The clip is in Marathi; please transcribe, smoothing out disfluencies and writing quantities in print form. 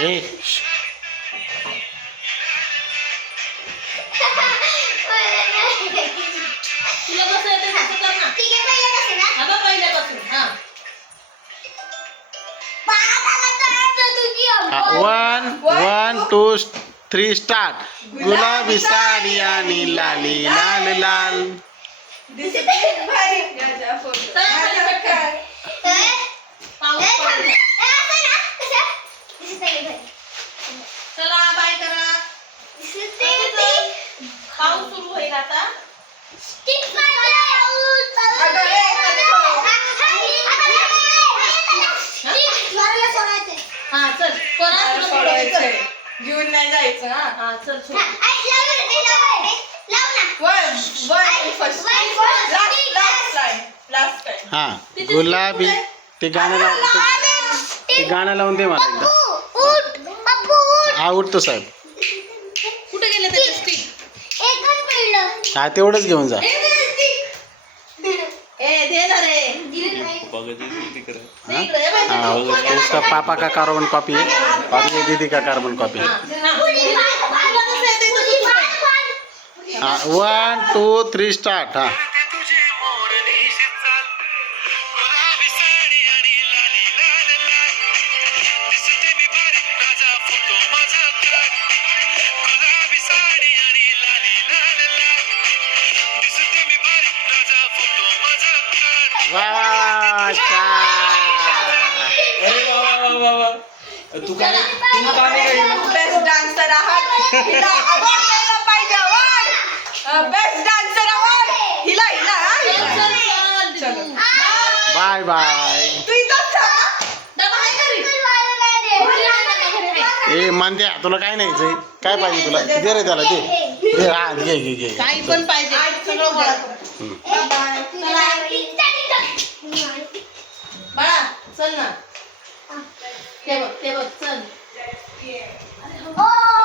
ए तुला कसं येतं तसं कर ना. ठीक आहे पहिल्यापासून ना. हा बघ पहिल्यापासून. हा. One two three start. गुलाबी साडी आणि लाली लाल लाल. चला बाय करा. पाऊस सुरू होईल आता. हा चल कोणा घेऊन नाही जायचं. हा हा चल सुरू. Last time. हा गुलाबी ते गाणं ते गाणं लावून दे मला एकदा. हा उठतो साहेब. कुठे गेले त्याचे स्टिक? हा तेवढंच घेऊन जा. ए दे ना रे. हाँ? हाँ, उसका पापा का कार्बन कॉपी है और ये दीदी का कार्बन कॉपी है. हाँ 1 2 3 स्टार्ट. हाँ तू का नाही बेस्ट डान्सर आहात. हिला अवॉर्ड द्यायला पाहिजे. अवॉर्ड बेस्ट डान्सर अवॉर्ड हिला हिला. चलो बाय बाय. तू इथंच थांब. डबा आहे घरी. ए मानत्या तुला काय न्यायचंय? काय पाहिजे तुला? दे रे त्याला दे. दे हा घे घे घे. काही पण पाहिजे सगळं गोळा कर. बाय. बाळा चल ना. ते बघ चल. Oh!